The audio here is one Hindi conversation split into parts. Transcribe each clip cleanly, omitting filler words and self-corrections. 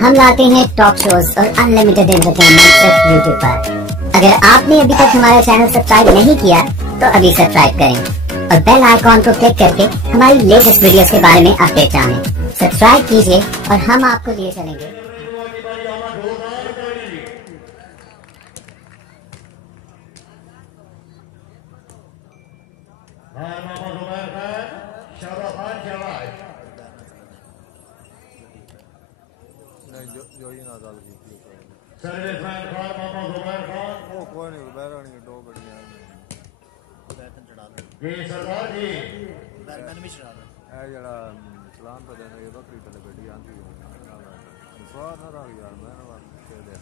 हम लाते हैं टॉक शोज और अनलिमिटेड एंटरटेनमेंट सिर्फ यूट्यूब पर। अगर आपने अभी तक हमारा चैनल सब्सक्राइब नहीं किया तो अभी सब्सक्राइब करें और बेल आइकॉन को क्लिक करके हमारी लेटेस्ट वीडियोस के बारे में अपडेट जानें। सब्सक्राइब कीजिए और हम आपको लिए चलेंगे। कोई नहीं बैरानी दो गड्डियां बैठन चढ़ा दो जी सरदार जी बैठन भी चढ़ा दो ए जड़ा चलान पे देने ये बकरी पे गड्डी आंदी है सवार ना रहा यार मैं ना कह दे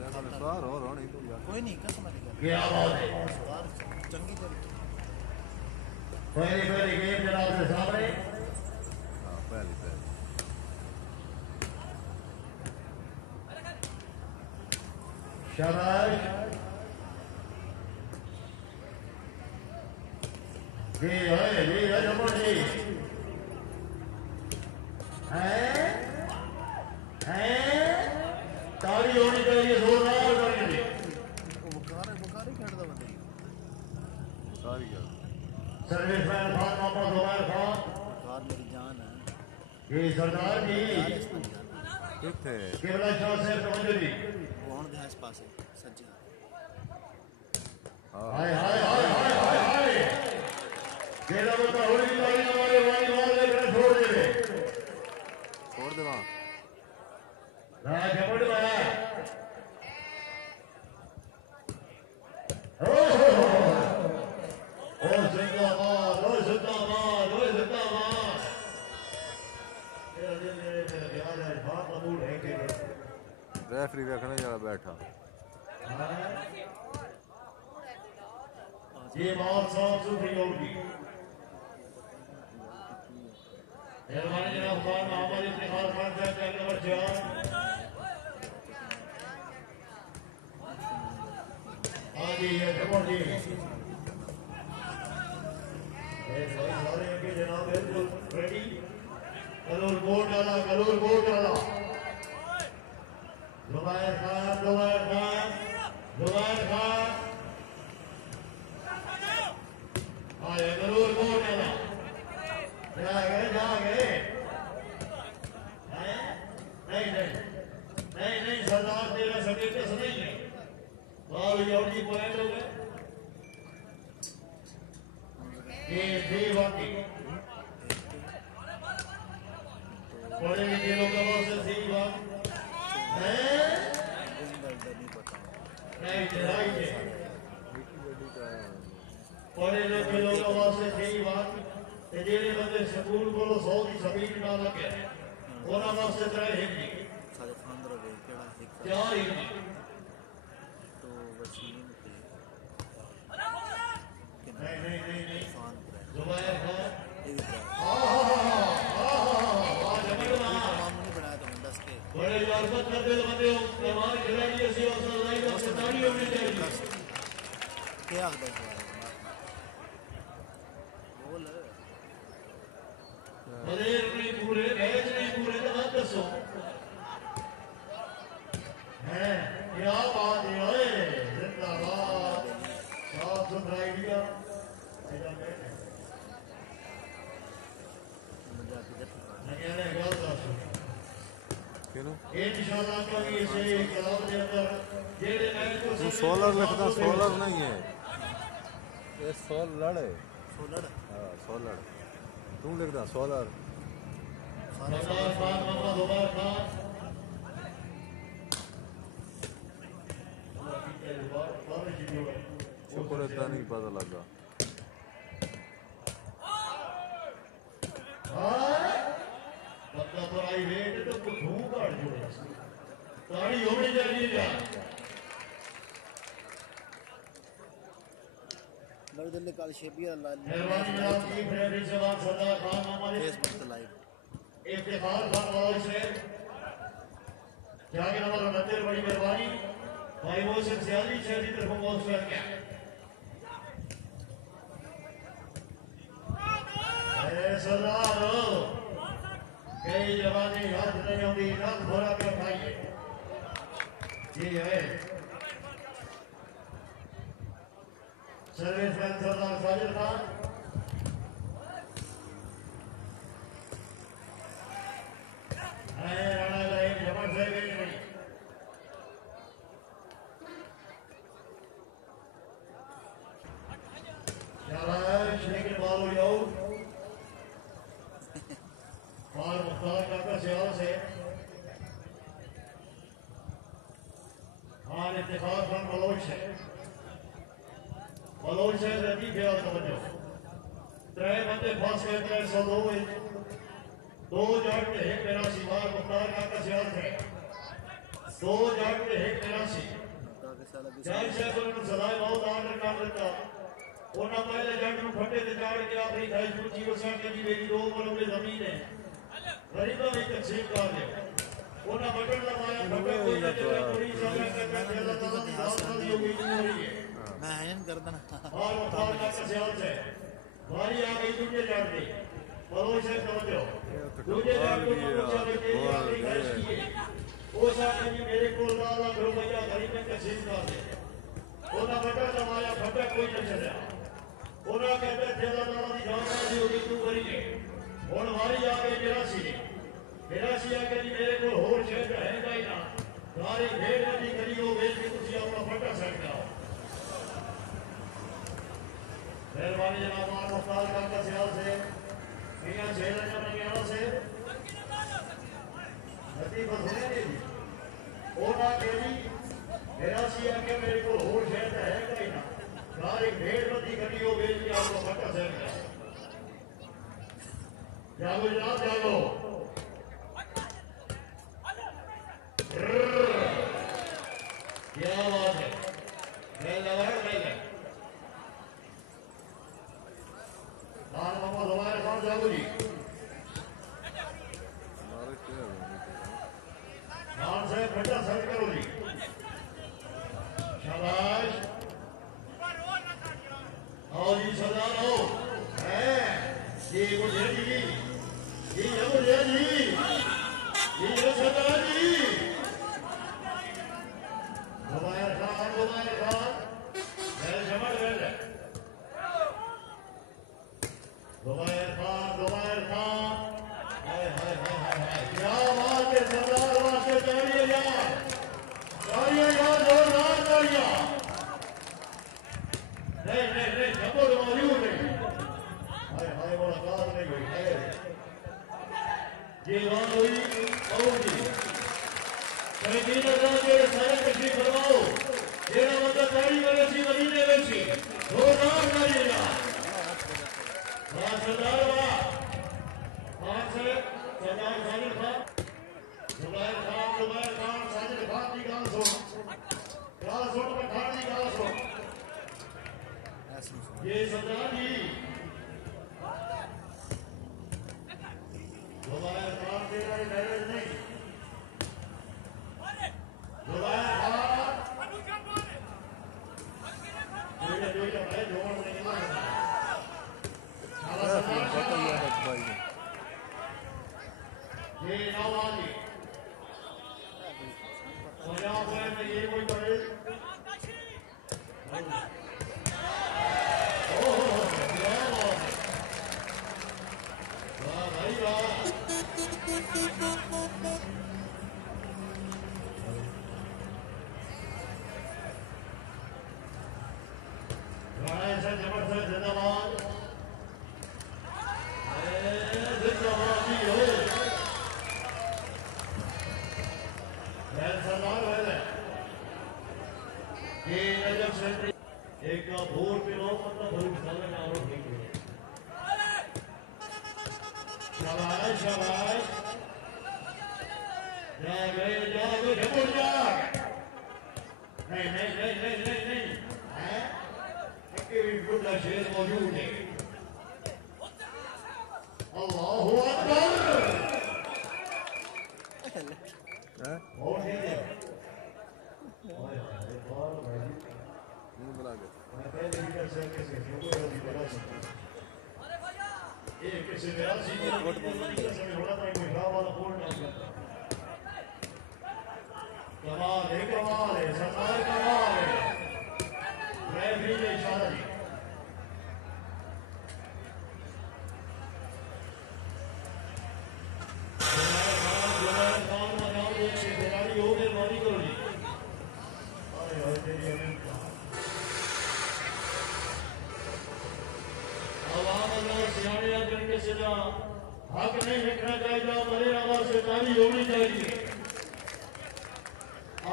देखो सवार और होनी तो यार कोई नहीं कसम नहीं क्या बात है सवार चंगी तरह पहली गेम जनाब के सामने हां पहली शाबाश जी जमो जी ताली होनी चाहिए जोरदार ताली जी बुखार ही खेलता बंदे सारी क्या सर्विसमैन खान मोहम्मद जुबैर खान बुखार मेरी जान है जी सरदार जी किथे केवला शाह से तवज्जो जी कौन दे आस पास है सज्जा हाय हाय हाय हाय हाय हाय केला बता होली की ताली हमारे वाली वाल लेकर छोड़ दे वहां ना झपट मारा ओ जिंदाबाद ओ जिंदाबाद ओ जिंदाबाद मेरा ख्याल है बात कबूल है कि रेफरी देखने जरा बैठा ये बहुत साफ सुथरी होगी मेहरबानी जनाब खान मोहम्मद इफ्तिखार खान साहब का नंबर 4 हाँ जी ये जमो जी सारे के जनाब बिल्कुल रेडी कलूर बोर्ड डाला जुबैर खान आया कलूर बोर्ड डाला जा गए नहीं सरदार तेरा सर्टिफिकेट नहीं है बाल योगी पॉइंट हो गए ये देवती बड़े लिखे लोगों से सही बात नहीं चलाइए पढ़े लिखे लोगों से सही बात जेड़े बंदे स्कूल को 100 की जमीन ना लगे ओना वास्ते तरह हिंदी सारे खानदार वे केड़ा एक क्या हिंदी तो वसीम के नहीं खान जुबैर खान ये बड़े इजाजत करते बंदे मेहमान खिलाड़ी ऐसी औसत से ताली होनी चाहिए क्या बोल मदेर नहीं पूरे मैच नहीं पूरे तो मत दसो है क्या बात है ओए जिंदाबाद साफ सुथरा इंडिया लगने गल दस इंशाल्लाह कभी इसे क्लब के अंदर जेड़े मैच को तू सोलर लिखता सोलर नहीं है ये सोलर है सोलर हां सोलर तू लिखता सोलर सरदार खान मोहम्मद जुबैर खान शुक्र इतना नहीं पता लगा मतलब प्राइवेट तो कुछ काट जोड़े ताड़ी होनी चाहिए यार लग दिल कल शेबिया मेहरबानी जनाब चीफ रेफरी जवान सरदार खान मोहम्मद फेसबुक पे लाइव इफ्तिखार खान वाला से क्या के नंबर 69 बड़ी मेहरबानी भाई मोहसिन सियाली शहर की तरफ बहुत कर क्या सरदार जवानी हाथ नहीं होगी नाक भरा के खाइए जी है सर्विसमैन सरदार साजिद खान राणा रहीम जमन से गई नहीं शाबाश लेकिन बॉल उड़ी आउट और मुख्तार काका सियाल से खान इत्तेफाक खान बलोच से रती फेर तवज्जो त्रै बंदे फंस गए 302 दो जट ते एक 83 बार मुख्तार काका सियाल से दो जट ते एक 83 जज साहब ने सदाए बहुत आर्डर कर दिता ਉਹਨਾਂ ਪਹਿਲੇ ਜੱਟ ਨੂੰ ਫੱਟੇ ਤੇ ਚਾੜ ਕੇ ਆਪਣੀ ਖਾਈ ਪੁੱਛੀ ਉਸਾਂ ਕਿ ਜੀ ਮੇਰੀ 2 ਮਰਬੇ ਜ਼ਮੀਨ ਹੈ ਗਰੀਬਾਂ ਵਿੱਚ ਤਕਸੀਮ ਕਰ ਦਿਓ ਉਹਨਾਂ ਬਟਨ ਲਗਾਇਆ ਫੱਟਾ ਕੋਈ ਨਾ ਚੱਲੇ ਪੂਰੀ ਸਾਰਾ ਕਰਨਾ ਤੇ ਅੱਲਾਹ ਤਾਲਾ ਦੀ ਜ਼ਾਤ ਦੀ ਉਮੀਦ ਹੋ ਰਹੀ है मैं हयन कर देना और मुख्तार का सियाल से बारी आ गई दूसरे जट की बलोच से तवज्जो दूसरे जट को पूछा कि तेरी अपनी खाई की है उसां कि जी मेरे को लाला रुपया गरीब में तकसीम कर दे ਉਹਨਾਂ ਬਟਨ ਲਗਾਇਆ ਫੱਟਾ ਕੋਈ ਨਾ ਚੱਲਿਆ ਉਹਨਾਂ ਕਹਿੰਦੇ ਜੱਲਾ ਤਾਲਾ ਦੀ ਜਾਨ ਦੀ ਉਮੀਦ ਤੂੰ ਕਰੀਏ ਹੁਣ ਵਾਰੀ ਆ ਗਈ 82 ਆ ਕੇ ਜੀ ਮੇਰੇ ਕੋਲ ਹੋਰ ਸ਼ਹਿਦ ਹੈਗਾ ਹੀ ਨਾ ਸਾਰੇ ਢੇਰ ਦੀ ਕਰੀ ਉਹ ਵੇਚ ਕੇ ਤੁਸੀਂ ਆਪਣਾ ਫੱਟਾ ਸੈੱਟ ਕਰਾਓ ਮਿਹਰਬਾਨੀ ਜਨਾਬ ਆਰ ਮੁਖਤਾਰ ਕਾਕਾ ਸਿਆਲ ਸੇ ਇਹਨਾਂ ਛੇਲਾਂ ਜਮਾਂ से नती बसने नहीं ਉਹਨਾਂ ਕਹਿੰਦੀ 82 ਆ ਕੇ ਮੇਰੇ ਕੋਲ ਹੋਰ ਸ਼ਹਿਦ ਹੈਗਾ ਹੀ ਨਾ ਸਾਰੇ ਢੇਰ ਦੀ ਕਰੀ ਉਹ ਵੇਚ ਕੇ ਆਪਣਾ ਫੱਟਾ ਸੈੱਟ ਕਰਾਓ जागो जनाब जागो क्या बात है मैं लगा खान मोहम्मद हुमायूं खान जागो जी खान साहब फटा सेट करो जी शाबाश आओ जी सरदार आओ है जी मुझे जी जी मुझे जी सरदार जी हुमायूं खान मैं जमल वेल हुमायूं खान हाय हाय हाय हाय क्या बात है सरदार वास्ते तालियां यार जोरदार तालियां नहीं जबर मौजूद नहीं हाय मुलाकात नहीं हुई है ये बात हुई और जी कहीं के सारे तकलीफ करवाओ जेड़ा बंदा ताड़ी करे सी मदीने में सी जोरदार ताली यार वाह सरदार वाह खान से सरदार साजिद खान जुबैर खान साजिद खान की गाल सुन में खान की गाल सुन ये सरदार जी जुबैर खान तेरा मैरिज नहीं जुबैर खान भाई जोड़ नहीं ये नवाजी पंजाब में ये कोई बड़े वाह भाई वाह राणा जबरदस्त जिंदाबाद जिंदाबाद जी हो ये नजर सेंट्री एक का भोर पे लो मतलब भरूच साले का आरोप ठीक है शाबाश जा गए झपड़ जा नहीं हैं एक गुड्डा शेर मौजूद है अल्लाहु अकबर और नहीं है मैं पहले भी कर सकते थे कोई भी बता सकता ये किसी ने आज ही होना था कोई खराब वाला कमाल है सरकार कमाल है रेफरी ने इशारा दिया हक नहीं रखना चाहिए मेरे आवाज से ताली होनी चाहिए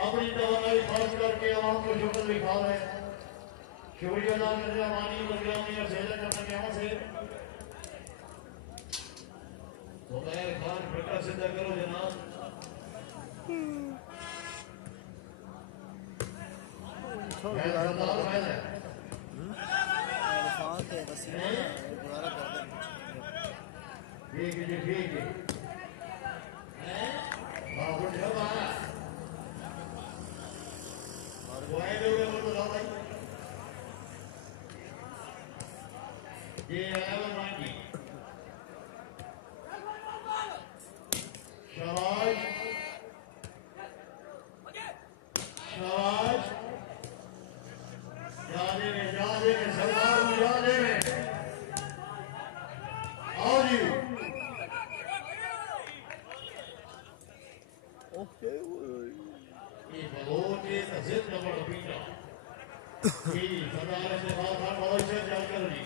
अपनी दवाई खास करके आवाम को शुक्र दिखा रहे हैं शुक्रिया अदा करने मानी मुर्गियामी और सेहत करने के यहाँ से तो मैं खान बेटा सिद्धा करो जनाब ठीक है ठीक है बाबू जब आया और वो आए लोग वो तो भाई ये अलावा मांगी शाबाश शाबाश यादे में सरदार यादे में आओ जी ये बहुत ही जिद नंबर पीटा कि सरदार से बात बहुत से जानकर नहीं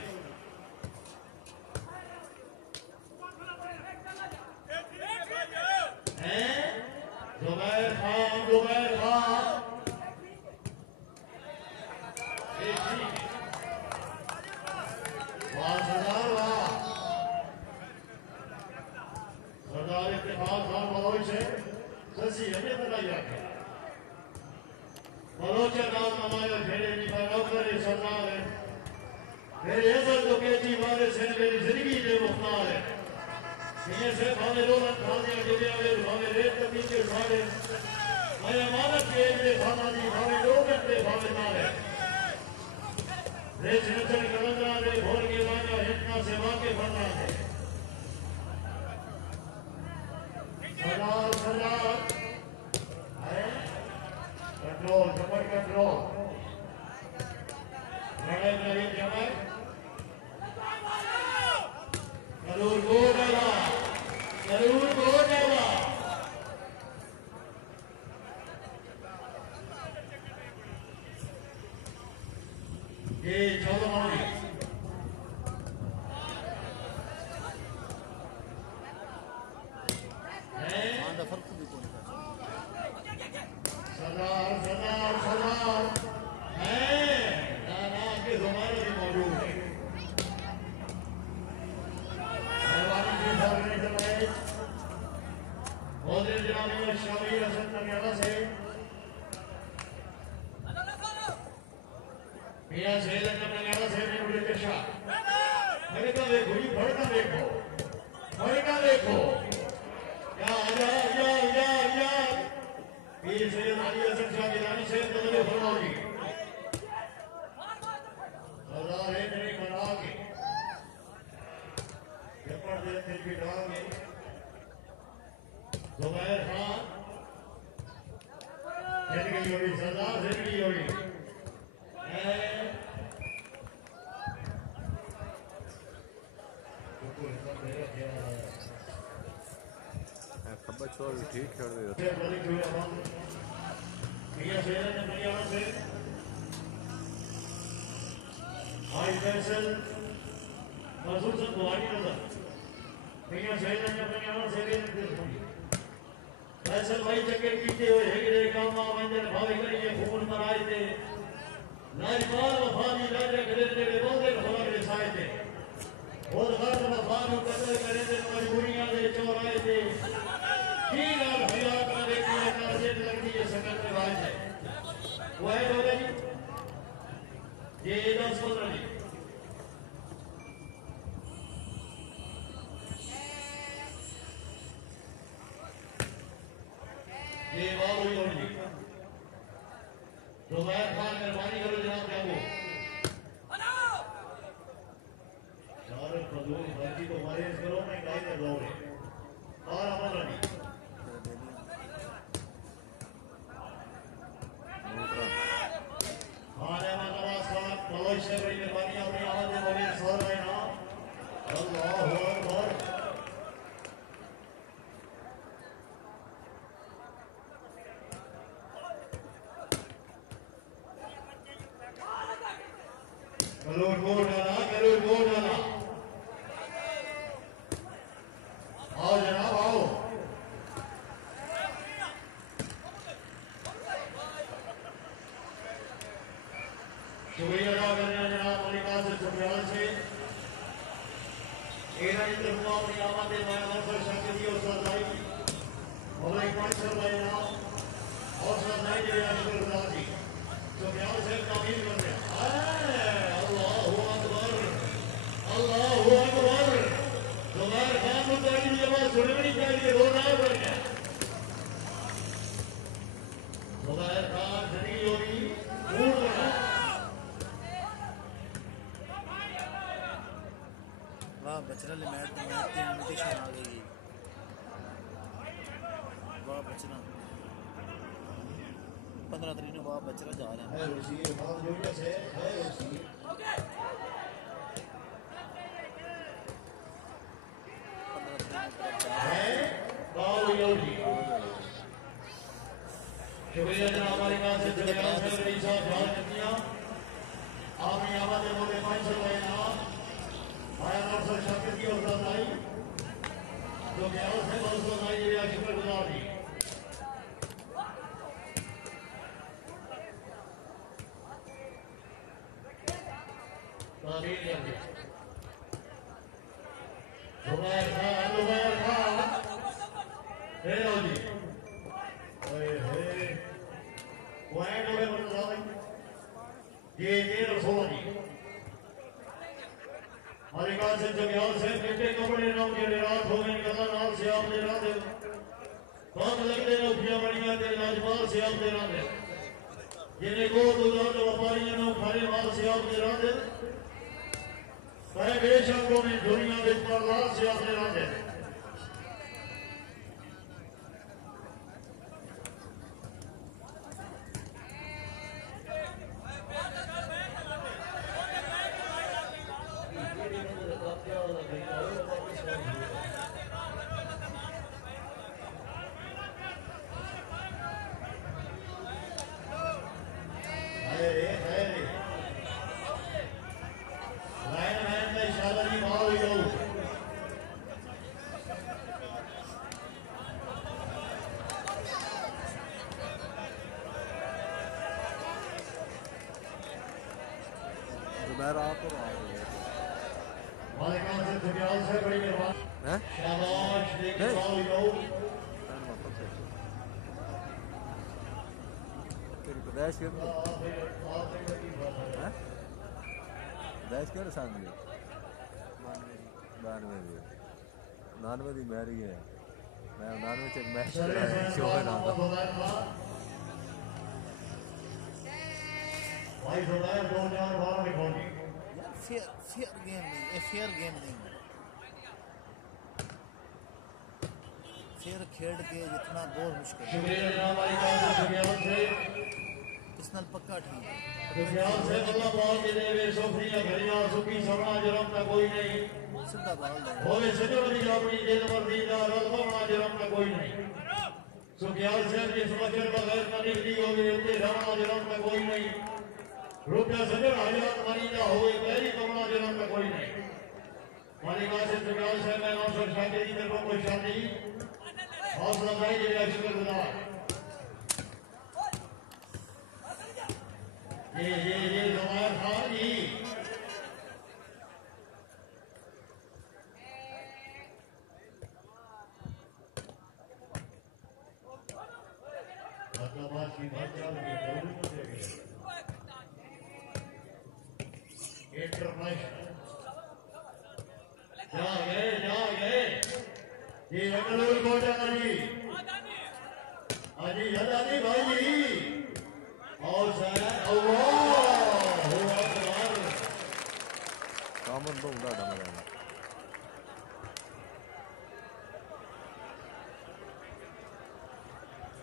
हैं जुबैर खान वाह सरदार वाह सरदार इत्तेफाक खान बलोच से ससी हमें बताया बलोच नाम नमाया भेड़े नहीं नौकर सरदार है मेरे ऐसा तो कहती मारे से मेरी जिंदगी में मुख्तार है ये से भावे रोलन खाने के आवे भावे रेत कभी के सारे मैं अमानत के लिए खाना दी भावे लोग के भावे नारे रे चिंतन करना रे भोर के वाला इतना सेवा के बनना है सरदार है कंट्रोल कमर कंट्रोल बड़े बड़े जमाए जरूर गोड़ा ये चलो मानी सरदार है नाना के जमाने में मौजूद है मोदी जनाब शामिल हसन नगरा से मियां सैयद नगरा से मुझे पेशा मैंने कहा देखो ये भड़का देखो या पीर सैयद अली हसन शाह गिलानी से तवज्जो फरमाओ जी सरदार है मेरे बना के पेपर दे दिल की डांगे जुबैर खान जिंदगी होगी सरदार जिंदगी होगी खबर छोड़ ठीक कर दे आज फैसल मजदूर से बुआरी नजर मियां सैयद ने अपने यहाँ से फैसल भाई चक्कर कीते हुए हेगड़े काम मंदिर भावे करिए खून मराए थे लाजवाब वफानी लाजे करे तेरे बोले खुदा के साए थे और हर वफान कदर करे थे मजबूरियां दे चौराए थे की लाल हयात में देखी लगा से लगती है सकल में बाज है वो है बोले जी ये 10-15 नहीं ये बात हुई होगी जुबैर खान मेहरबानी करो जनाब जागो सारे फजूल भर्ती को मारेज करो मैं गाय में दौड़े और अमर रानी 15 तरीक को आप बच्चे जा रहे हैं। है उसी हाथ जोड़ने से है उसी है बाल योगी शुक्रिया जनाब हमारी बात से जुड़े हैं मेरी साहब ध्यान रखिए आपने आवाज़ बोले 500 लेना आया अफसर शाकिर की और आई जो कि और से बहुत आई ये शुक्रगुजार दी तामीर करके जुबैर खान हे लो जी ओए हे पॉइंट हो गए बता भाई ये रसोला जी हमारे काल से जगह से बेटे कपड़े नाम के रात हो गए कला नाम से आप दे रात काम लगते ना उठिया बढ़िया तेरे लाजवाब से आप दे रात जिन्हें को दुकान व्यापारियों ने खाने माल से आप दे रात पर बेशकों में दुनिया में परलाल से आप दे रात जुबैर आप तो हमारे काल से जगह से बड़ी मेहरबानी हैं शाबाश देखो यो तेरी पैदाइश कर हैं पैदाइश कर सामने 99 दी मैरी है मैं 99 च मैच शो है ना भाई जुबैर 2012 में खोली यार फेयर गेम नहीं, ये फेयर गेम नहीं है। फेयर खेल के जितना बहुत मुश्किल है। शुक्रिया जनाब हमारी काल से जगह से इस नाल पक्का ठीक है। ख्याल से अल्लाह पाक के देवे सोफिया घरिया सुखी सवना जरम का कोई नहीं सीधा बाल दे होवे सजो दी अपनी जेल मर्दी दा रलवा जरम का कोई नहीं सो ख्याल से जिस मगर बगैर न निकली होवे ते राणा जरम का कोई नहीं रुपया सजो हजात मरी दा होवे पहली कमला जरम का कोई नहीं हमारी बात से ख्याल से मैं अफसर शाकिर की तरफ कोई शादी हौसला भाई जे शुक्रगुजार ये जुबैर खान जी हफ्ताबाद की भाषा में इंटरनेशनल जा गए ये अकलूर कोटा जी अजी हजानी भाई जी और कामन तो उड़ा डाल रहा है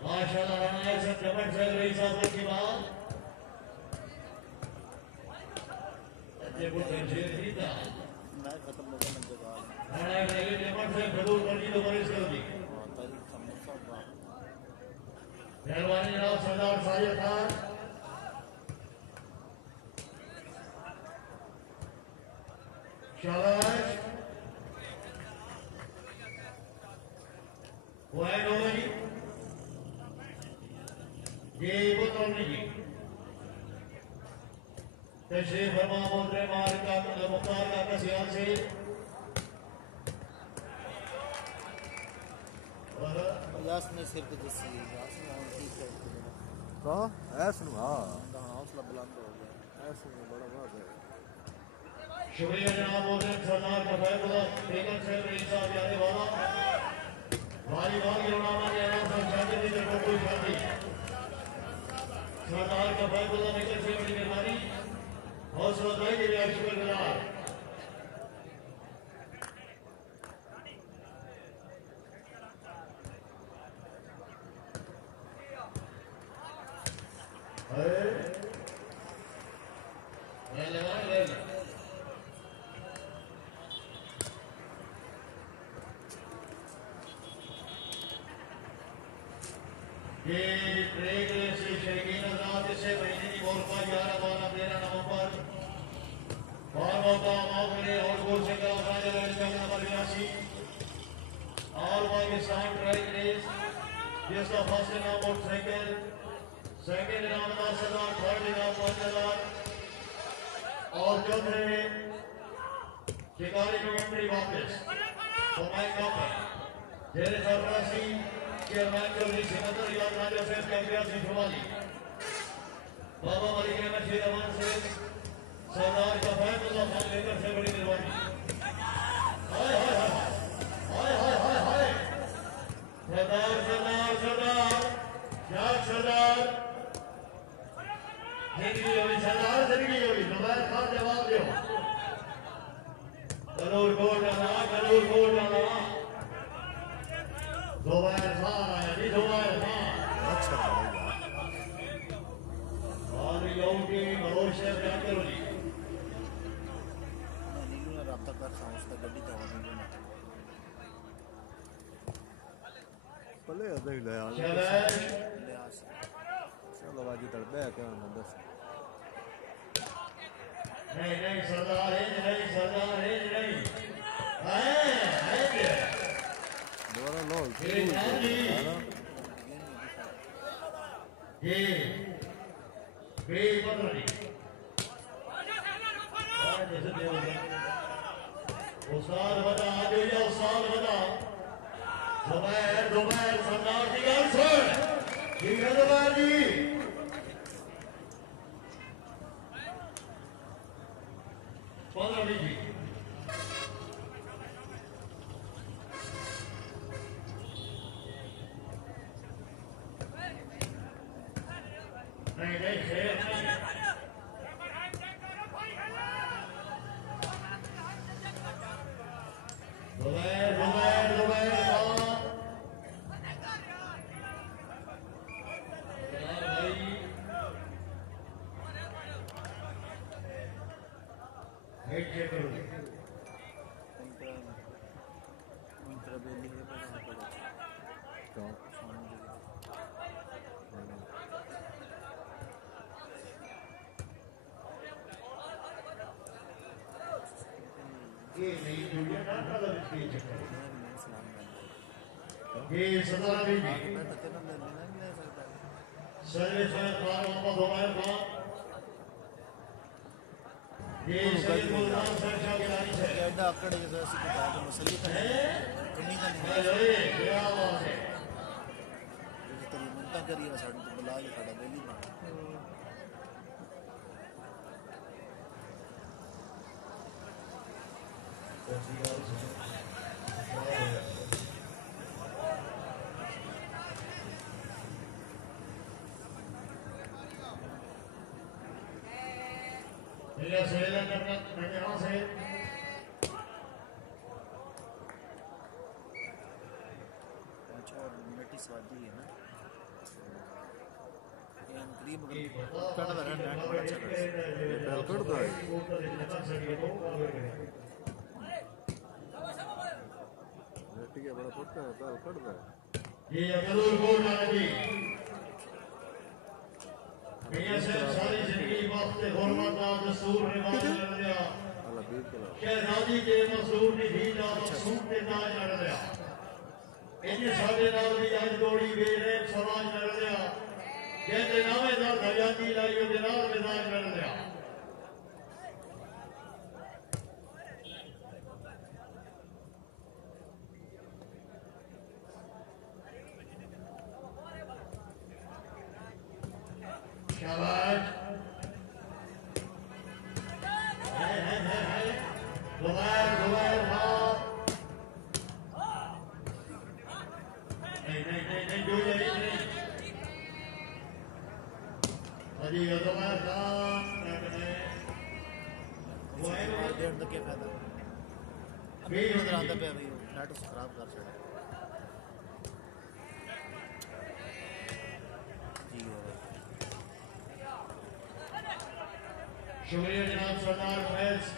माशाल्लाह राणा से कमेंट चल रही साहब की बात अच्छे को तंजीर जीता मैं खत्म हो गया मंजर बाल राणा ने कमेंट से बदल कर दी तो बरिश कर दी तारीख समोसा बा मेहरबानी जनाब सरदार साजिद खान शाबाश वैन हो गई ये बुतौनी जी तशरीफ फरमा मोहतरम मार का मुख्तार का कसियान से और यास ने सिर पे दसी यास ने ठीक है तो ऐसा हाँ हौसला बुलंद हो गया ऐसा बड़ा बात है शुक्रिया जनाब मोहतरम सरदार कफैबुल्लाह बेगम साहब रईस साहब याद वाला भारी भाग योनामा के नाम से शादी की तरफ कोई शादी सरदार कफैबुल्लाह बेगम साहब की मेहरबानी हौसला अफजाई के लिए शुक्रगुजार ये ट्रेक से शकीन आजाद से महीने की मोरपा 11 12 13 नवंबर और मौका मामले और गोल से का राजा नंबर 82 और पाकिस्तान ट्रैक रेस जिसका फर्स्ट इनाम मोटरसाइकिल, सेकंड इनाम 10,000, थर्ड इनाम 5,000 और चौथे शिकारी की एंट्री वापस तो माइक पर जेरे सरफराजी चेयरमैन चौधरी सिकंदर याद राजा साहब कैबिया सिंह शुमाली बाबा मलिक अहमद शेर अमान से सरदार का फैसला खान लेकर से बड़ी मेहरबानी। हाय हाय हाय हाय हाय हाय हाय सरदार सरदार सरदार क्या सरदार जिंदगी होगी सरदार जिंदगी होगी जुबैर खान जवाब दो करूर कोट डाला जुबैर खान आया जी जुबैर खान अच्छा भाई और योग की मरोड़ से क्या करो जी नीलू ने रब्ता कर उसका गड्डी तो नीलू ने पले अदे ले आ लिहाज चलो बाजी तड़पे क्या ना बस नहीं सरदार है नहीं है दोबारा लो ये बे पकड़ी उस्ताद बता आज ये उस्ताद बता दोपहर सरदार की गल सुन ठीक है दोपहर जी जी नहीं शेर नहीं ये सदारा भी सर्विस मोहम्मद उमर खान ये सैयद गुलजान सर शागिरानी से ऐडा आकड़े जैसा सिक्का तो मसली का कमी का नहीं अरे क्या बात है तो मनता करिए साडू तो बुला के खड़ा बेली ना मेरा सेल करना मैं यहाँ से अच्छा और मिट्टी स्वादी है ना ये करीब कटा लगा नेट बड़ा चल रहा है बेल कर दो ठीक है बड़ा फुटका है बेल कर दो ये अकलूर कोट आना जी मियां साहब सारी जिंदगी वक्त हुर्मत दा दस्तूर रिवाज लड़ लिया अल्लाह बीर के शहजादी के मसरूर दी भी दा मकसूद ते ताज लड़ लिया इन्हें साडे नाल भी अज गोड़ी बेरे समाज लड़ लिया कहते नावेदार दरियाती लाई ओदे नाल मिजाज लड़ लिया शाबाश दुबार नहीं जो ये नहीं अजी दुबार काम वो है डेढ़ तक क्या फायदा अभी नजर आता पे अभी नेट खराब कर छड़ा जी हो रहा शुक्रिया जनाब सरदार फैज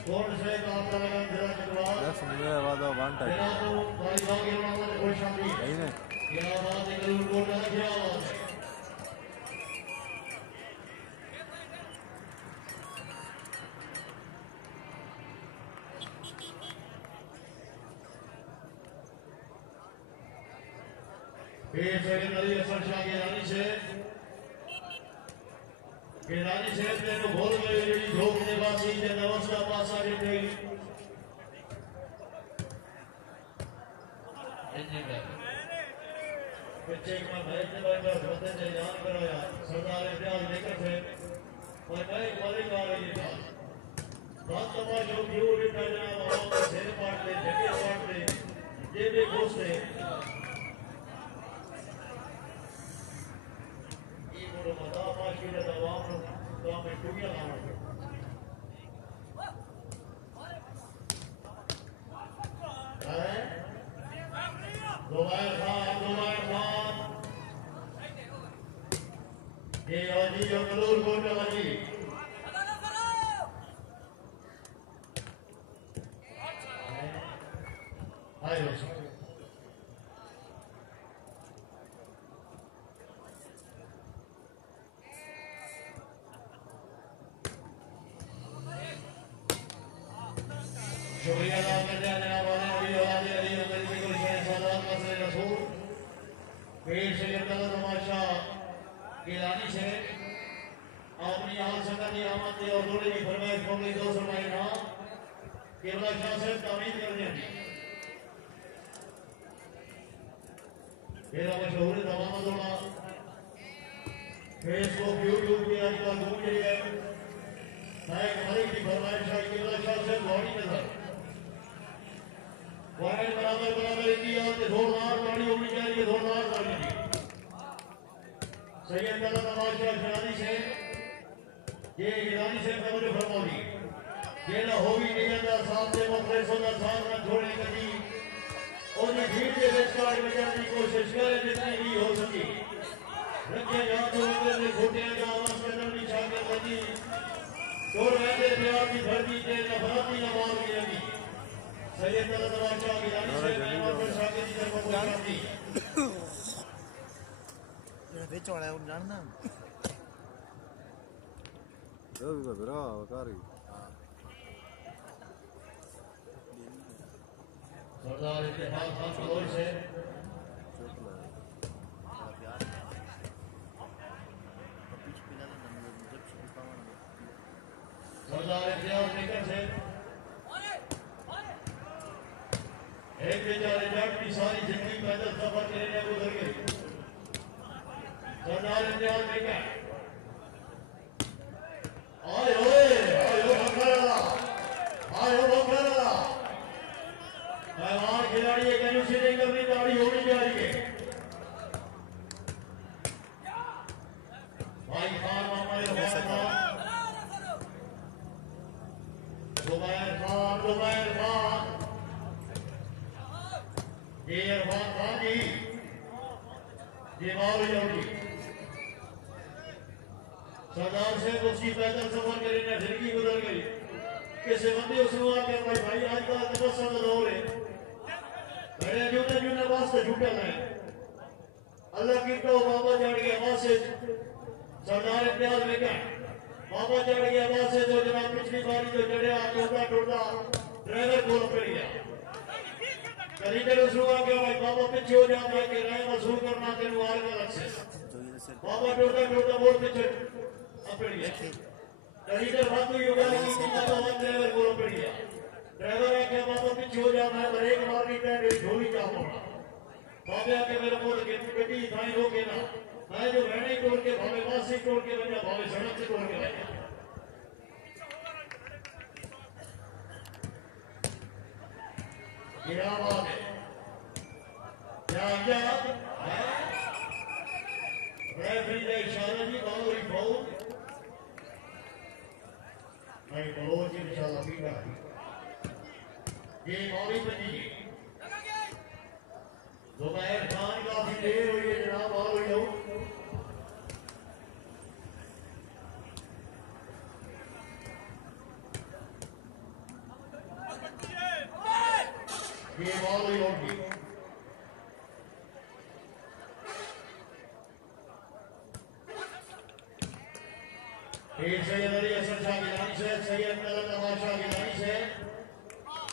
कोर्ट से आपका लगा जरा जवाब That's me वादा वन टाइम जनाब भाई भाई के नाम से खुश आमदीद नहीं नहीं क्या बात है कल कोर्ट का क्या बात है फिर सेकेंडरी असर शाह के रानी से तेरे बोल गए जी धोख दे बासी जे नवसा पासा के गई बच्चे का भाई ने बैठा होते से जान कराया सरदार इम्तियाज लेकर थे और मैं मालिक आ रही था बात तमाशा क्यों लिखा जनाब आवाम सिर पाट दे जगह पाट दे ये भी घोषे मदा माशी ने दवाम तो हमें दुनिया लाना है ज़ुबैर खान ये अजी अमरूर कोट अजी हाय रोशन शुक्रिया अदा करते हैं जनाब वाले अली वाले अली अली की कुल शेर सादात मसले रसूल पेड़ से लेकर तमाशा गिलानी से अपनी हाल संगति आमद और थोड़ी भी फरमाइश हो गई 200 महीना केवल शाह से तामीर करने की मेरा मशहूर तमाम दोना फेसबुक यूट्यूब की आजकल घूम रही है मैं मलिक की फरमाइश है केवल शाह से बॉडी नजर वाइड बराबर बराबर की और जोरदार गाड़ी होनी चाहिए जोरदार गाड़ी सैयद अल्लाह तमाशा शरानी से ये ईरानी से कबूल फरमाई ये ना होगी नहीं अंदर सामने मसले सोना सामना छोड़ने कभी और ये भीड़ के विचकार बचाने की कोशिश करें जितनी भी हो सके रखे याद हो गए खोटे का आवाज करने की शागिर बनी तो रहते प्यार की धरती के नफरती नवाज की लगी सैयद अल्लाह तमाशा ईरानी से मैं शागिर की तरफ पहुंचाती ਵਿੱਚ ਵਾਲਾ ਉਹ ਜਾਣਦਾ जो भी बरा वकारी सरदार इत्तेफाक खान की ओर से सरदार इम्तियाज लेकर से एक बेचारे जट की सारी जिंदगी पैदल सफर करने गुजर गई सरदार इम्तियाज लेकर आयो बकरा आयो बकरा मेहमान खिलाड़ी एक अनुसी नहीं करनी दाढ़ी होनी चाहिए भाई खान हमारे ज़ुबैर खान ये इरफान खान जी ये मालूम होगी सरदार से उसकी पैदल सफर करीने जिंदगी गुजर गई किसी बंदे उसने आके भाई आज का तपस्या का दौर है मेरे जूने वास्ते झूठे हैं अल्लाह की तो बाबा चढ़ गया वहां से सरदार इम्तियाज में क्या बाबा चढ़ गया वहां से जो जनाब पिछली बारी जो चढ़िया टूटा ड्राइवर को पड़ गया करीडर उसने आके भाई बाबा पीछे हो जाता कि राय वसूल करना तेन वार का लक्ष्य बाबा टूटा बोल पीछे पड़ गया करीडर बात हुई होगा कि बाबा ड्राइवर को पड़ गया ड्राइवर आके बाबा पीछे हो जाता है ब्रेक मारनी है मेरी झोली क्या होगा बाबे आके मेरे को गड्डी थाई रोके ना मैं जो रहने तोड़ के भावे वासी तोड़ के बजा भावे सड़क से तोड़ के बजा क्या बात है क्या रेफरी ने इशारा जी बाउल फाउल नहीं बलोच इंशाल्लाह पीड़ा ये मौली बनी ज़ुबैर खान काफी देर हुई है जनाब और हुई हो वाली होगी सैयद अली हसन शाह गिलानी से सैयद कलम नवाज शाह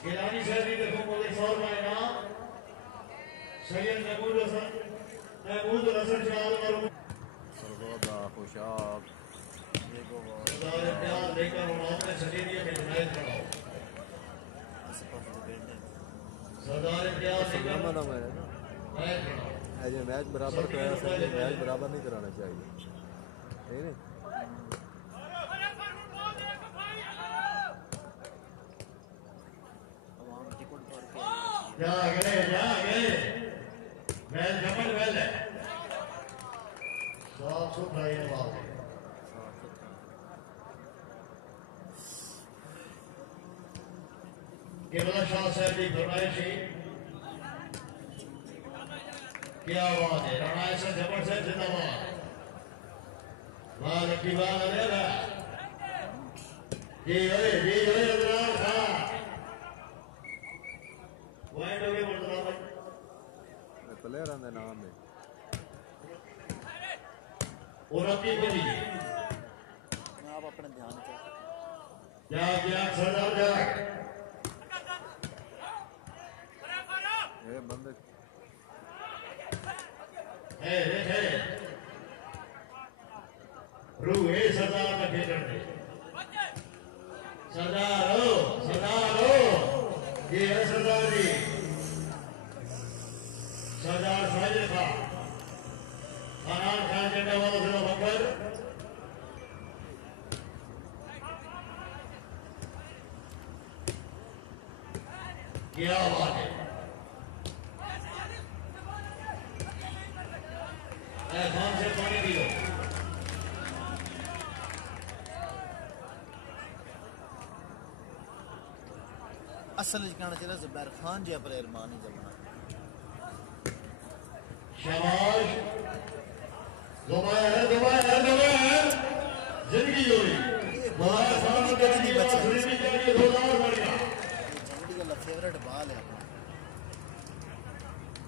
गिलानी से भी देखो मुझे 100 रुपए इनाम सैयद महमूद हसन शाह और सरगोदा खुशाब सरदार प्यार लेकर उन्होंने स्टेडियम में हिदायत कराओ सरदार प्यार लेकर ऐसे मैच बराबर कराया सही मैच बराबर नहीं कराना चाहिए नहीं जा गए मैं जमल वेल है साफ सुथरा ये बात है केवल शाह साहब की फरमाइश है क्या बात है राणा ऐसा जबर से जिंदाबाद वाह लकी वाह अरे जी अदनान खान वाइड हो गए मुर्तजा भाई प्लेयरां दे नाम है और अपनी बनी आप अपने ध्यान से क्या सरदार जा ये बंदे है रू है सरदार का खेलने दे सरदार हो ये है सरदार जी सरदार साजिद खान खान झंडा वाला जिला बकर क्या बात है खान से पानी पी लो असल कहना चाहिए जुबैर खान जी प्लेयर मान ही जमना शाबाश दुबारा जिंदगी जोड़ी बहुत साल की बात सुनने के लिए 2000 बढ़ गया जमड़ी का फेवरेट बाल है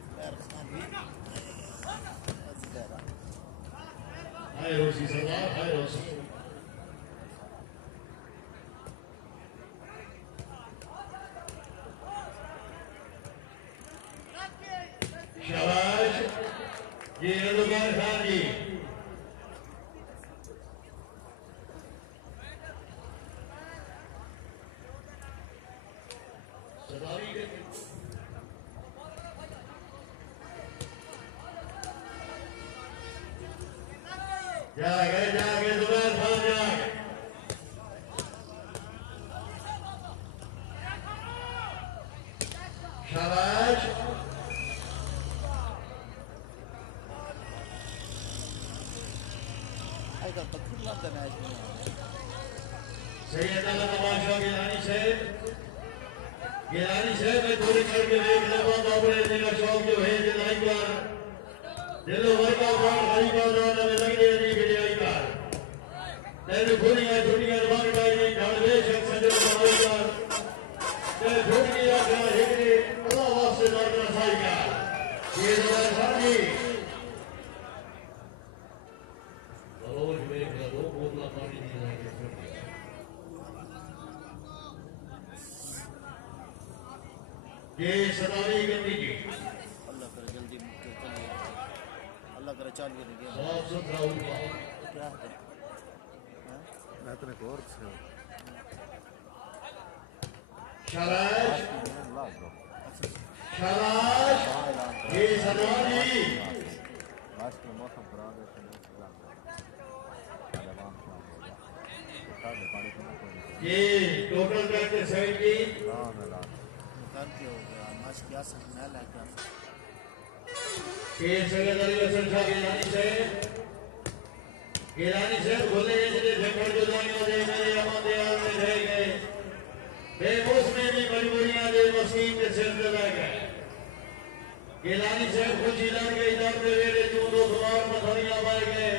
जुबैर खान भी हाय रोसी सरदार हाय रोसी शाबाश जी रज़ुकार खान जी सदावी के जागे जुबैर खान जागे शाबाश आएगा तो खुद लाता मैच में सैयद अली नवाज शाह गिलानी से मैं थोड़ी करके देख लगा बाबरे जी का शौक जो है जिलाई पर दिलो वर्का बार हरी का जाना में लग रही है गिलाई का तेरे खुनिया दुनिया बाकी का नहीं ढालवे शख्स जो बाबरे का तेरे दुनिया का हिकरी अल्लाह वास्ते दरबार साई का ये दरबार साई रोज में दो बोतल पानी दी जाएगी ये सदावी गंदी जी अल्लाह करे जल्दी चलिए अल्लाह करे चलिए नहीं साफ सुथरा होगा क्या है मैं तेरे कोर से शाबाश लाग दो शाबाश ये सदावी लास्ट में मौसम खराब है तो लाग दो जवान शाम होगा तो पानी पीना कोई ये टोटल बैट साइड की हां मैं लाग कर के हो गया मैच क्या सकना है लाइक के सैयद अली हसन शाह गिलानी से बोले जिले झकड़ जो जानियों दे मेरे अमन दयाल में रह गए बेबस में भी मजबूरियां दे मस्कीन के सिर पे लग गए गिलानी से खुद जिलान के इधर पे मेरे जो दो सुमार मथरियां पाए गए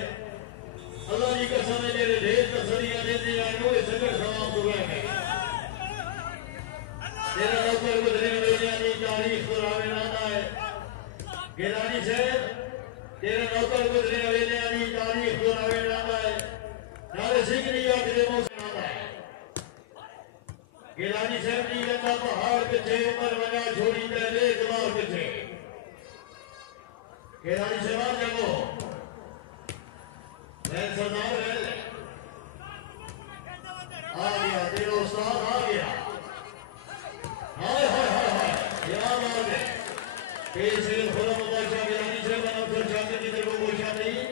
अल्लाह की कसम है मेरे ढेर तसरियां देते हैं नो इस जगह समाप्त हुए हैं तेरा नौकर गुजरे मेरी तारीख दोहरावे गिलानी से तेरे नौकर गुजरे वेले आनी तारीख दोहरावे नाम है नाले सिंगरी या तेरे मौसम नाम है गिलानी से नी लंबा पहाड़ पे छे ऊपर बना छोड़ी तेरे दीवार पे छे गिलानी से बात जागो मैं सरदार है आ गया तेरा उस्ताद आ गया हाय हाय हाय हाय क्या बात है पेश है खुदा मुबारक गिलानी से बना फिर जाके की तेरे को कोशिश नहीं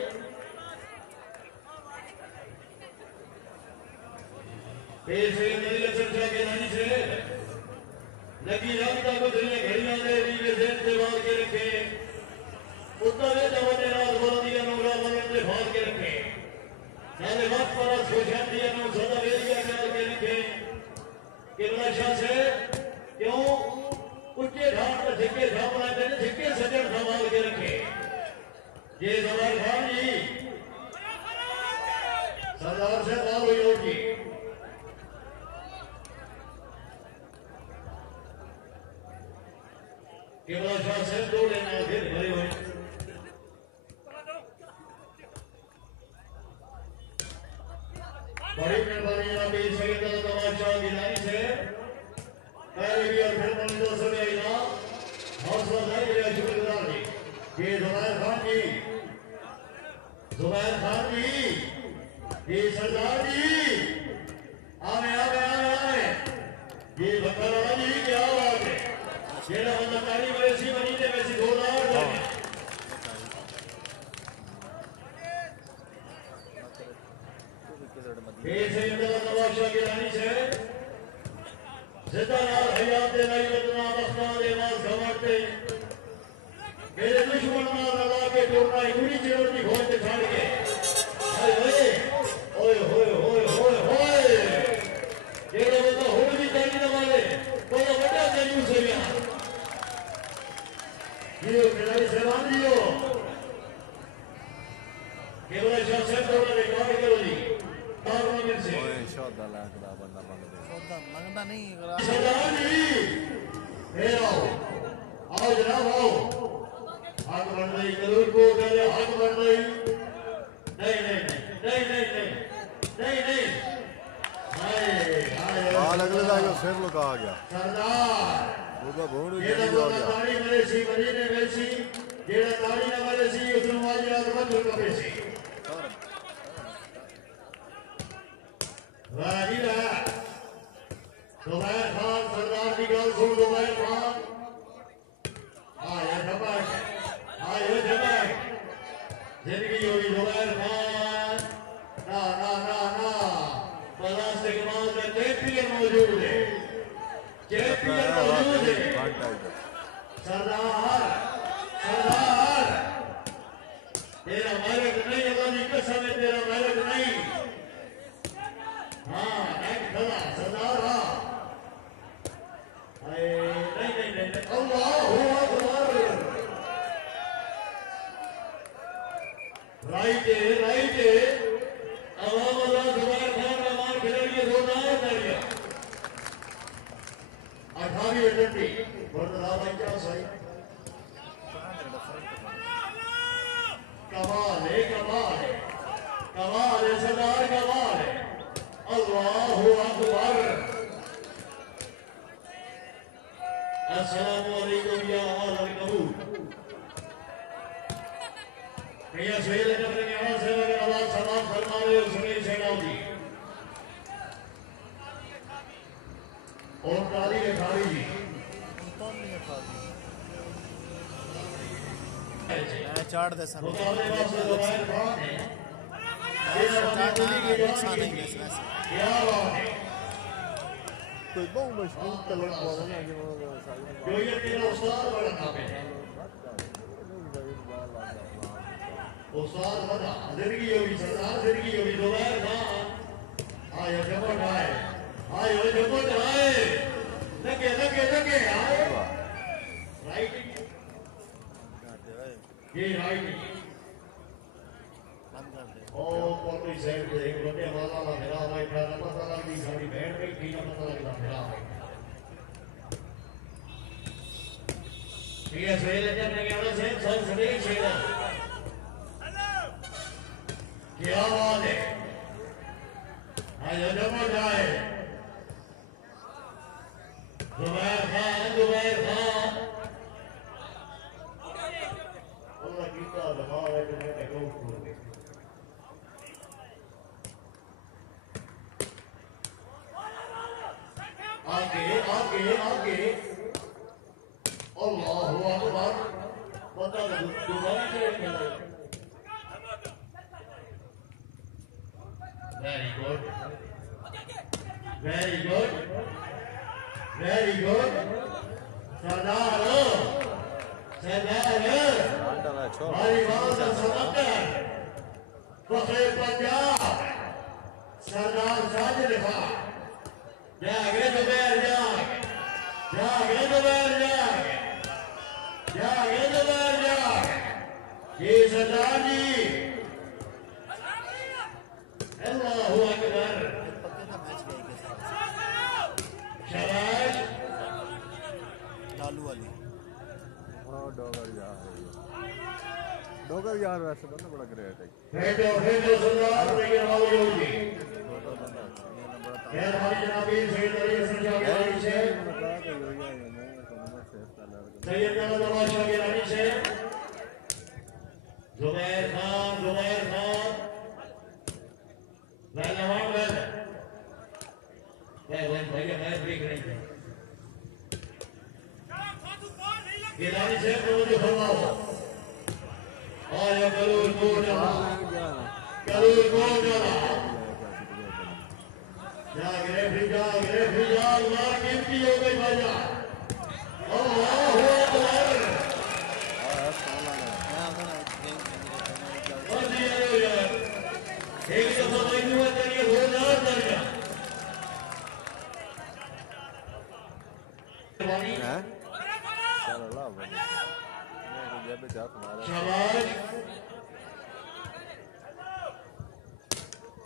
पेश है मेरी चर्चा गिलानी से लगी रात को दुनिया घड़ियां दे रीवे से दीवार के रखे उतना वे जवाने रात बोल दिया नूरा बनन दे भाग के रखे नाले वक्त पर सोचा दिया नो सदा वेलिया कर के रखे किबला शाह से क्यों उच्चे ढाल पर झिक्के झापना देने झिक्के सजन संभाल के रखे ये जवान खान जी सरदार से बाबू योगी किबला शाह से दो लेना फिर भरे हुए बड़ी मेहरबानी आप इस सैयद तमाशा गिलानी से पहले भी और फिर बंद दो समय आईना हौसला था ये शुक्रगुजार जी ये जुबैर खान जी ये सरदार जी आवे आवे आवे आवे ये बकरा जी क्या बात है ये ना बंदा तारी वैसी बनी थे वैसी जोरदार बनी ऐसे इंदला तमाशा गिलानी से जिंदालाल हयात दे नहीं बदना मस्तान दे मास घमाते मेरे दुश्मन मार लगा के टोरना इतनी चिरों की खोज से छाड़ के ओए ओए ओए ओए ओए ओए ये लोग तो होड़ भी जानी न मारे कोई बड़ा जानी उसे भी ये खिलाड़ी सलाम दियो केवल शासन तोड़ा रिकॉर्ड करो जी मंगता नहीं सरदार जी आओ आओ जनाब आओ हाथ बढ़ रही जरूर को करे हाथ बढ़ रही नहीं नहीं नहीं नहीं नहीं नहीं नहीं हाय हाय अगले लागे फिर लोग आ गया सरदार वो भोंडू ये तो ताड़ी मेरे सी मदीने में सी जेड़ा ताड़ी ना मारे सी उसनु माजरा तो बंद कर सी राजी रहा जुबैर खान सरदार की गल सुन जुबैर खान आया झपक जिंदगी होगी जुबैर खान ना ना ना ना बड़ा इस्तेमाल में चैंपियन मौजूद है सरदार सरदार तेरा मेरिट नहीं अल्लाह की कसम है तेरा मेरिट नहीं हाँ एक खड़ा सरदार हाँ नहीं नहीं नहीं अल्लाहू अकबर राइट अवाम अल्लाह जुबैर खान का मार खिलाड़िए जोरदार तालियां 28 अटंटी बरदला भाई क्या सही कमाल है सरदार कमाल है अल्लाहू अकबर अस्सलामु अलैकुम या अहल कबूल भैया सैयद अपने यहाँ से अगर आवाज सलाम फरमा रहे हो सुनील सेनावती और ताली के खाली जी चाट दे सर मुकाबले वास्ते जुबैर खान है क्या बात है कोई बहुत मशहूर तलब बोला ना जो ये तेरा उस्ताद बड़ा नाम है उस्ताद बड़ा जिंदगी होगी सरदार जिंदगी होगी जुबैर खान आया जबट आए लगे आए राइट ये राइट ओ कोई साइड पे एक बंदे वाला ला मेरा भाई प्यारा पता लग गई सारी बैठ गई ठीक है पता लगता मेरा भाई Sigue subiendo que ahora se son subiendo. क्या बात है आज जमा जाए जुबैर खान अल्लाह कीता दबा है कि मैं देखो आगे आगे आगे अल्लाहु अकबर पता नहीं दुबारा करेंगे Very good. Very good. Very good. Sardar. Sardar. हमारी बात समझकर फखरे पंजाब सरदार साजिद खान जागे जुबैर जागे जुबैर जागे जुबैर जी सरदार जी अल्लाहु अकबर शाबाश लालू वाली हाँ डोगर यार वैसे बंदा बड़ा ग्रेट है फेटो सरदार लेकिन मौजूद जी यार हमारी जनाब सैयद अली हसन शाह गिलानी से सैयद अहमद बादशाह गिलानी से जुबैर खान पहलवान भैया मैच देख रहे थे गिलानी से जो फरमाओ और करूर को जाना जा मार कीमती हो गई भाईया अल्लाहु अकबर एक दफा मजबूत करिए जोरदार दर्जा शाबाश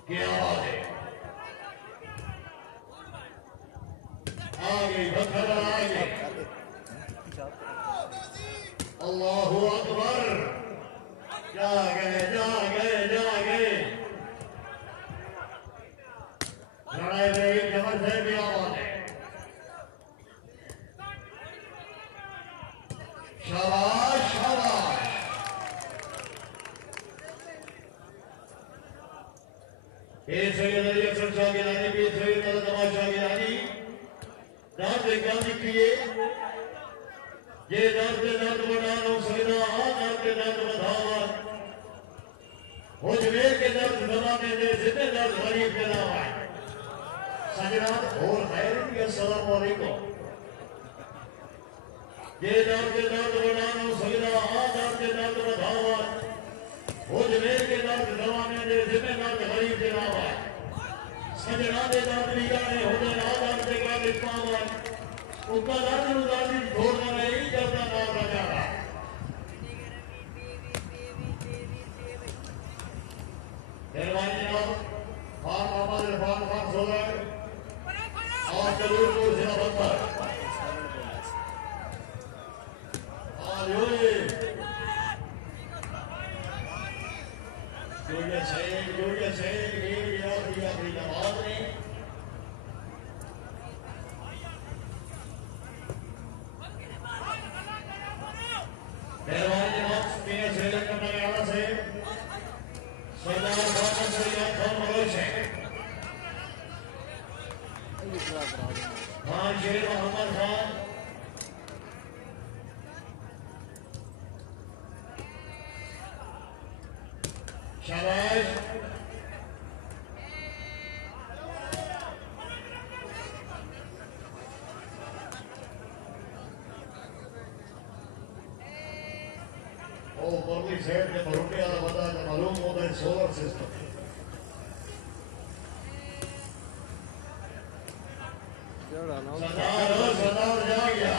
क्या बात है आगे बखर आगे अल्लाहु अकबर जा गए लड़ाई में एक जबर से भी आवाज है शाबाश ए सैयद अली हसन शाह गिलानी भी सैयद अहमद शाह गिलानी दाद गांधी किए ये दर्द बढ़ाना हो सकता दर्द बढ़ावा हो जमेर के दर्द जमाने में जितने दर्द गरीब के नाम आए सजनात और खैर अस्सलाम वालेकुम ये दर्द बढ़ाना हो सकता दर्द बढ़ावा हो जमेर के दर्द जमाने में जितने दर्द गरीब के नाम आए सजना दे दर्द बिगाड़े हो जाए दर्द के बाद इस्लाम उनका दर्द उदासी छोड़ना नहीं करना नाम लगा रहा मेहरबानी जनाब खान मोहम्मद इरफान खान सोलर और कलूरपुर जिला बंदर और जो ये अपनी नमाज ने मेहरबानी जनाब मेयर श्रीलंका हरियाणा से सरदार खान मनोज है खान शेर मोहम्मद खान शाबाश मुरली सेठ ने मरुटे वाला बता मालूम होता है सोलर सिस्टम सरदार जा गया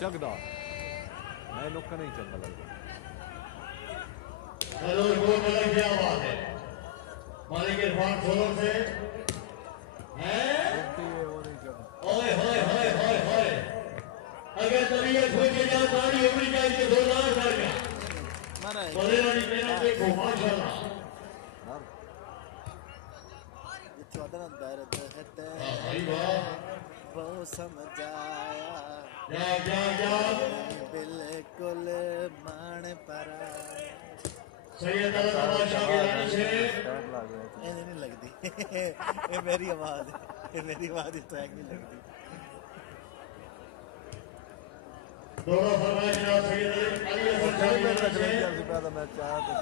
चकदा मैं लोग का नहीं चलता लगता कलूर को मिला क्या बात है मालिक इरफान सोलर से हैं ओए होए होए होए होए अगर तबीयत कोई के जा ताली होनी चाहिए जोरदार तालियां मारा है बड़े वाली मेहनत देखो माशाल्लाह ये चौदह दर्द है भाई वाह वो समझ आया जा बिल्कुल मान पर सैयद अली तमाशा की रानी से स्टैंड लग गया ये नहीं लगती ये मेरी आवाज है ये मेरी आवाज इस ट्रैक नहीं लगती दोनों फरमाए जनाब सैयद अली हसन शाह की रानी से ज्यादा मैच आया तो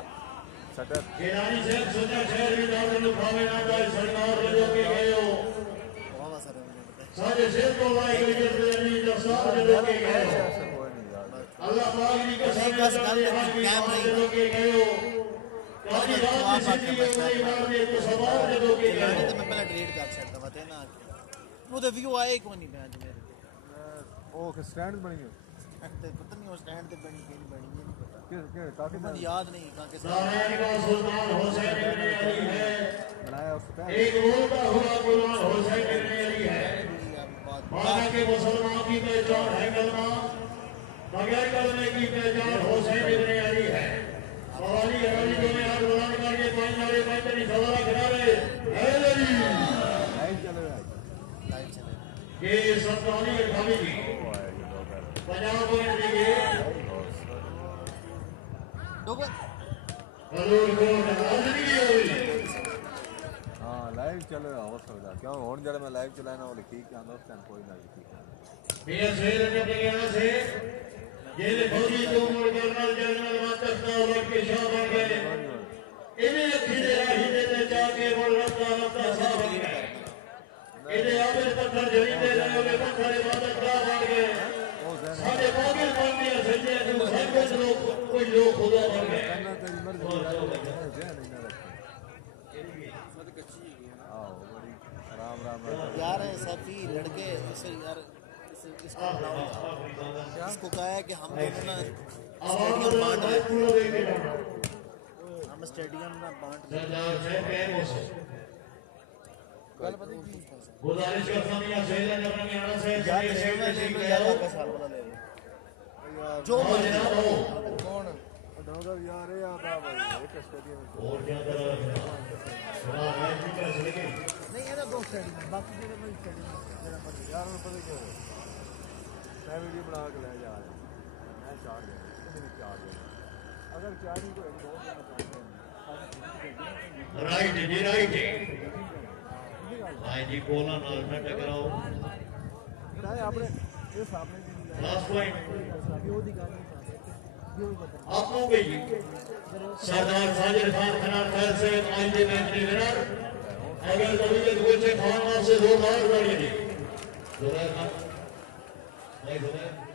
सटर ये रानी से सुनना शहर भी दाद लुभावे ना जाए सरकार जो के गए हो वाह सर सारे शेर को लाई गई जैसे अली जफसार जो के गए हो कोई नहीं यार अल्लाह पाक की कसम जो के गए हो काली रात की सिद्धि के वही मार दे तो सवार जो के गए तो हो मैं पहले डिलीट कर सकता था ना वो तो व्यू आए कौन नहीं मैं मेरे ओ के स्टैंड बनी है पता नहीं वो स्टैंड पे बनी नहीं बनी नहीं पता के काफी मुझे याद नहीं कहां के नारायण का सुल्तान हुसैन इब्न अली है बनाया उस पे एक बोलता हुआ कुरान हुसैन इब्न अली है माना के मुसलमान की पहचान है कलमा बगैर कलमे की पहचान हुसैन इब्न अली है सवाली अली जो में हाथ बुलंद करके पांच नारे पांच नहीं सवाला किनारे है अली लाइव चल रहा है लाइव चले ये सत्तानी अठावी जी वो आया ये दो कर पंजाब पॉइंट देखिए डोगर करोड़ कोट हाजिरी हुई हां लाइव चल रहा हो सकता क्यों हुन जरा मैं लाइव चलाना वो लिखी के अंदर स्टैंड कोई ना लिखी मेरा शेर के यहाँ से ये फौजी जो मोड़ कर्नल जनरल मातस्ता और के शाह बन गए इन्हें अखी दे राही दे जाके मोड़ रफ्ता रफ्ता साफ हो गए इन्हें आबिर पत्थर जड़ी दे रहे होगे पत्थर इबादत का बन गए सारे काबिल बन गए सच्चे जो सब कुछ लोग कोई लोग खुदा बन गए करना तेरी मर्जी है नहीं ना रखे आओ बड़ी राम राम यार सभी लड़के इसे यार इसको कहा है कि हम दोनों ना स्टेडियम बांट रहे हम स्टेडियम ना बांट रहे सरदार साहब कह मोसे कल पता नहीं गुजारिश करता हूं या शेर जनरल याना से यार जैसे शेर ले तशरीफ लो ले यार आओ का साल वाला ले लो जो जो मर्जी जनाब हो कौन डोगर यार ये आता भाई एक स्टेडियम और क्या कर रहा है बड़ा मैच भी कर सके नहीं है ना दो स्टेडियम बाकी जगह में स्टेडियम मेरा पर यार मैं पता क्या है मैं वीडियो बना के ले जा रहा हूं मैं चार दे मेरी चार दे अगर चार ही को एक दो दिन चाहते हैं राइट जी राइट हां जी बोला नाल ना टकराओ चाहे आपने ये सामने भी लास्ट पॉइंट यो दिखाने आपको गई सरदार साजिद खान खनान खैर से आज के मैच की विनर अगर कभी के दूसरे खान से दो बार गाड़ी दी जुबैर खान नहीं जुबैर